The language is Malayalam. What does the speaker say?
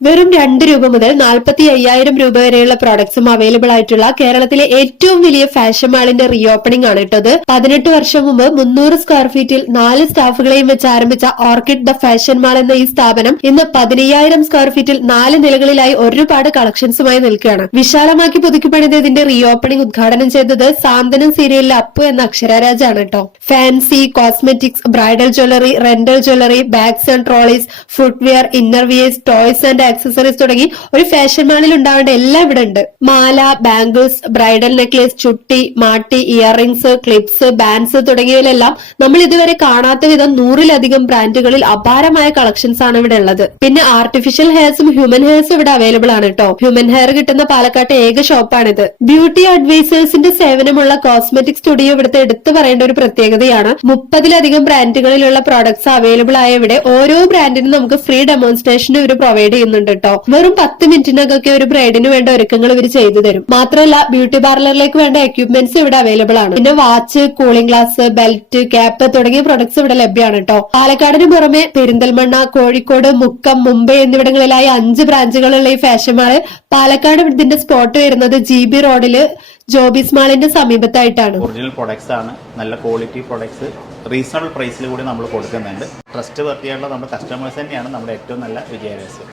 വെറും രണ്ട് രൂപ മുതൽ നാൽപ്പത്തി അയ്യായിരം രൂപ വരെയുള്ള പ്രോഡക്ട്സും അവൈലബിൾ ആയിട്ടുള്ള കേരളത്തിലെ ഏറ്റവും വലിയ ഫാഷൻ മാളിന്റെ റീ ഓപ്പണിംഗ് ആണ് ഇട്ടത് പതിനെട്ട് വർഷം മുമ്പ് മുന്നൂറ് സ്ക്വയർ ഫീറ്റിൽ നാല് സ്റ്റാഫുകളെയും വെച്ച് ആരംഭിച്ച ഓർക്കിഡ് ദ ഫാഷൻ മാൾ എന്ന ഈ സ്ഥാപനം ഇന്ന് പതിനയ്യായിരം സ്ക്വയർ ഫീറ്റിൽ നാല് നിലകളിലായി ഒരുപാട് കളക്ഷൻസുമായി നിൽക്കുകയാണ്. വിശാലമാക്കി പുതുക്കി ഇതിന്റെ റീ ഓപ്പണിംഗ് ഉദ്ഘാടനം ചെയ്തത് സാന്തനം സീരിയലിലെ അപ്പു എന്ന അക്ഷരരാജാണ് കേട്ടോ. Fancy cosmetics bridal jewellery rental jewellery bags and trolleys footwear innerwears toys and accessories തുടങ്ങി ഒരു ഫാഷൻ മാളിൽ ഉണ്ടാവേണ്ട എല്ലാം ഇവിടെ ഉണ്ട്. മാല ബാംഗിൾസ് ബ്രൈഡൽ നെക്ലേസ് ചുട്ടി മാട്ടി ഇയറിംഗ്സ് ക്ലിപ്സ് ബാൻസ് തുടങ്ങിയവയിലെല്ലാം നമ്മൾ ഇതുവരെ കാണാത്ത വിധം നൂറിലധികം ബ്രാൻഡുകളിൽ അപാരമായ കളക്ഷൻസ് ആണ് ഇവിടെ ഉള്ളത്. പിന്നെ ആർട്ടിഫിഷ്യൽ ഹെയർസും ഹ്യൂമൻ ഹെയർസും ഇവിടെ അവൈലബിൾ ആണ് കേട്ടോ ഹ്യൂമൻ ഹെയർ കിട്ടുന്ന പാലക്കാട്ടെ ഏക ഷോപ്പാണിത് ബ്യൂട്ടി അഡ്വൈസേഴ്സിന്റെ സേവനമുള്ള കോസ്മെറ്റിക് സ്റ്റുഡിയോ ഇവിടുത്തെ എടുത്തു പറയേണ്ട ഒരു പ്രത്യേകതയാണ് മുപ്പതിലധികം ബ്രാൻഡുകളിലുള്ള പ്രോഡക്ട്സ് അവൈലബിൾ ആയ ഇവിടെ ഓരോ ബ്രാൻഡിനും നമുക്ക് ഫ്രീ ഡെമോൺസ്ട്രേഷൻ ഇവർ പ്രൊവൈഡ് ചെയ്യുന്നുണ്ട് കേട്ടോ വെറും പത്ത് മിനിറ്റിനൊക്കെ ഒരു ബ്രൈഡിന് വേണ്ട ഒരുക്കങ്ങൾ ഇവർ ചെയ്തു തരും. മാത്രമല്ല ബ്യൂട്ടി പാർലറിലേക്ക് വേണ്ട എക്യുപ്മെന്റ്സ് ഇവിടെ അവൈലബിൾ ആണ്. പിന്നെ watch cooling glass belt cap തുടങ്ങിയ പ്രൊഡക്ട്സ് ഇവിടെ ലഭ്യമാണ് കേട്ടോ പാലക്കാടിന് പുറമെ പെരിന്തൽമണ്ണ കോഴിക്കോട് മുക്കം മുംബൈ എന്നിവിടങ്ങളിലായി അഞ്ച് ബ്രാഞ്ചുകളുള്ള ഈ ഫാഷൻ മാൾ പാലക്കാട് ഇതിന്റെ സ്പോട്ട് വരുന്നത് ജി ബി റോഡിൽ ജോബിസ് മാളിന്റെ സമീപത്തായിട്ടാണ്. ഒറിജിനൽ പ്രൊഡക്ട്സ് ആണ്. നല്ല ക്വാളിറ്റി പ്രൊഡക്ട്സ് റീസണബിൾ പ്രൈസിൽ കൂടി നമ്മൾ കൊടുക്കുന്നുണ്ട്. ട്രസ്റ്റ് വർത്തിയുള്ള നമ്മുടെ കസ്റ്റമേഴ്സ് തന്നെയാണ് നമ്മുടെ ഏറ്റവും നല്ല വിജയാഭ്യാസം